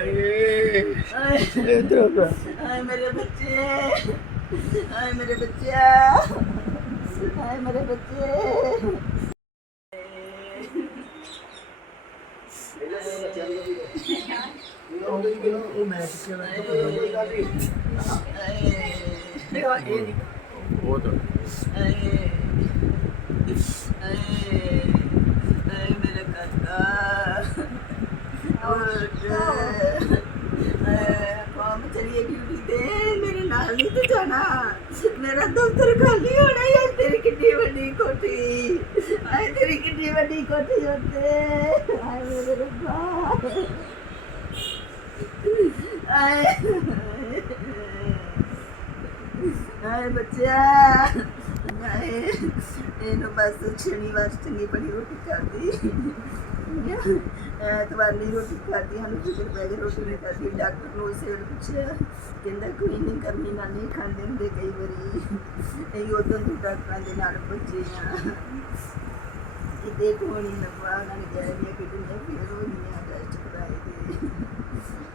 ਹਾਏ ਇਧਰ ਹਾਏ ਮੇਰੇ ਬੱਚੇ ਹਾਏ ਮੇਰੇ ਬੱਚੇ ਹਾਏ ਮੇਰੇ ਬੱਚੇ ਉਹ ਮੈਂ ਕਿਹਾ ਕੋਈ ਗੱਲ ਨਹੀਂ ਇਹ ਇਹ ਬਹੁਤ। ਹਾਏ ਹਾਏ ਮੇਰੇ ਕਾਕਾ ਹੋਰ ਹਾਏ ਕੰਮ ਚਲੀਏ ਡਿਊਟੀ ਤੇ ਮੇਰੇ ਨਾਲ ਨਹੀਂ ਤੇ ਜਾਣਾ, ਮੇਰਾ ਦਫ਼ਤਰ ਖਾਲੀ ਹੋਣਾ ਯਾਰ ਤੇਰੀ ਕਿੱਡੀ ਵੱਡੀ ਕੋਠੀ? ਹਾਏ ਤੇਰੀ ਕਿੱਡੀ ਵੱਡੀ ਕੋਠੀ ਉੱਤੇ। ਹਾਏ ਮੇਰੇ ਰੱਬਾ। ਹਾਏ ਹਾਏ ਬੱਚਾ ਹਾਏ ਇਹਨੂੰ ਬਸ ਸ਼ਨੀਵਾਰ ਚੰਗੀ ਬੜੀ ਰੋਟੀ ਕਰਦੀ ਐਤਵਾਰ ਨਹੀਂ ਰੋਟੀ ਖਾਦੀ ਸਾਨੂੰ ਫਿਕਰ ਪੈ ਗਈ ਰੋਟੀ ਨਹੀਂ ਖਾਦੀ ਡਾਕਟਰ ਨੂੰ ਇਸੇ ਵੇਲੇ ਪੁੱਛਿਆ, ਕਹਿੰਦਾ ਕੋਈ ਨਹੀਂ ਕਰਨੀ ਨਾਲ ਨਹੀਂ ਖਾਂਦੇ ਹੁੰਦੇ ਕਈ ਵਾਰੀ। ਇਹ ਉਦੋਂ ਤੋਂ ਡਾਕਟਰਾਂ ਦੇ ਨਾਲ ਪੁੱਛੇ ਆ ਕਿਤੇ ਕੋਈ ਨਹੀਂ ਨਪਾ ਨਾ ਕਹਿ ਰਿਹਾ ਕਿ ਦਿਨ ਫਿਰ ਉਹ ਨਹੀਂ ਟੈਸਟ ਕਰਾਏ ਤੇ।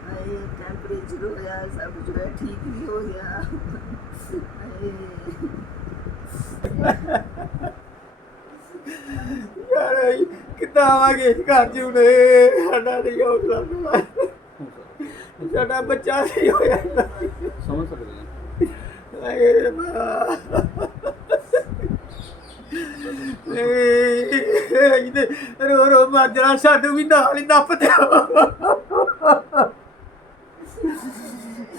ਹਾਏ ਟੈਂਪਰੇਚਰ ਹੋਇਆ ਸਭ ਕੁਝ ਹੋਇਆ ਠੀਕ ਵੀ ਹੋ ਗਿਆ। ਹਾਏ। ਯਾਰ ਕਿੱਦਾਂ ਆਵਾਂਗੇ ਇਸ ਘਰ ਚ ਹੁਣੇ ਸਾਡਾ ਨਹੀਂ ਹੌਸਲਾ ਨਵਾ ਸਾਡਾ ਬੱਚਾ ਨਹੀਂ ਹੋਇਆ ਸਮਝ ਸਕਦੇ ਹਾਂ ਹਾਏ ਰੱਬਾ ਇਹ ਰੋ ਰੋ ਮਰ ਜਾਣਾ ਸਾਨੂੰ ਵੀ ਨਾਲ ਹੀ ਨੱਪ ਦਿਓ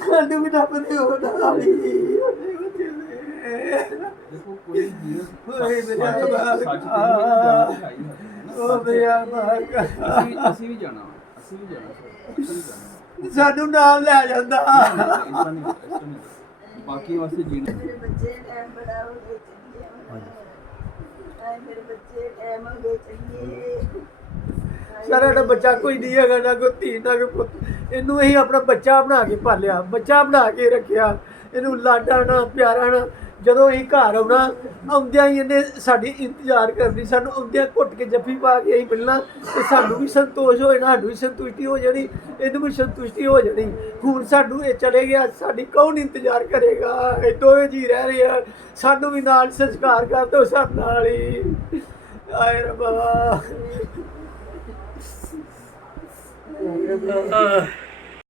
ਸਾਨੂੰ ਵੀ ਨੱਪ ਦਿਓ ਨਾਲ ਹੀ ਸਾਡੇ ਬੱਚੇ ਨੇ। ਦੇਖੋ ਕੋਈ ਜੀਵਨ ਓਏ ਮੇਰਾ ਸੱਚ- ਓ ਮੇਰਾ ਬਾਪ। ਅਸੀਂ ਅਸੀਂ ਵੀ ਜਾਣਾ ਅਸੀਂ ਵੀ ਜਾਣਾ ਸਰ, ਅਸੀਂ ਵੀ ਜਾਣਾ ਸਾਨੂੰ ਨਾਲ ਲੈ ਜਾਂਦਾ ਬਾਕੀ ਵਾਸਤੇ ਜੀਣਾ ਬੱਚੇ ਟਾਈਮ ਬੜਾ ਹੋ ਗਏ ਚੰਗੇ ਮੇਰੇ ਬੱਚੇ ਟਾਈਮ ਹੋ ਗਏ ਚੰਗੇ ਸਾਰਾ ਬੱਚਾ ਕੋਈ ਨਹੀਂ ਹੈਗਾ ਨਾ ਕੋਈ ਧੀ ਨਾ ਕੋਈ ਪੁੱਤ ਇਹਨੂੰ ਅਸੀਂ ਆਪਣਾ ਬੱਚਾ ਬਣਾ ਕੇ ਪਾਲਿਆ ਬੱਚਾ ਬਣਾ ਕੇ ਰੱਖਿਆ ਇਹਨੂੰ ਲਾਡਾ ਨਾ ਪਿਆਰਾ ਨਾ ਜਦੋਂ ਅਸੀਂ ਘਰ ਆਉਣਾ, ਆਉਂਦਿਆਂ ਹੀ ਇਹਨੇ ਸਾਡੀ ਇੰਤਜ਼ਾਰ ਕਰਨੀ, ਸਾਨੂੰ ਆਉਂਦਿਆਂ ਘੁੱਟ ਕੇ ਜੱਫੀ ਪਾ ਕੇ ਅਸੀਂ ਮਿਲਣਾ, ਤੇ ਸਾਨੂੰ ਵੀ ਸੰਤੋਸ਼ ਹੋਏ ਨਾ ਸਾਨੂੰ ਵੀ ਸੰਤੁਸ਼ਟੀ ਹੋ ਜਾਣੀ, ਇਹਨੂੰ ਵੀ ਸੰਤੁਸ਼ਟੀ ਹੋ ਜਾਣੀ। ਹੁਣ ਸਾਨੂੰ ਇਹ ਚਲੇ ਗਿਆ, ਸਾਡੀ ਕੌਣ ਇੰਤਜ਼ਾਰ ਕਰੇਗਾ? ਇਹ ਦੋਵੇਂ ਜੀ ਰਹਿ ਰਹੇ ਆ, ਸਾਨੂੰ ਵੀ ਨਾਲ ਸੰਸਕਾਰ ਕਰ ਦਿਓ ਸਾਡੇ ਨਾਲ ਹੀ। ਆਏ ਰੱਬਾ।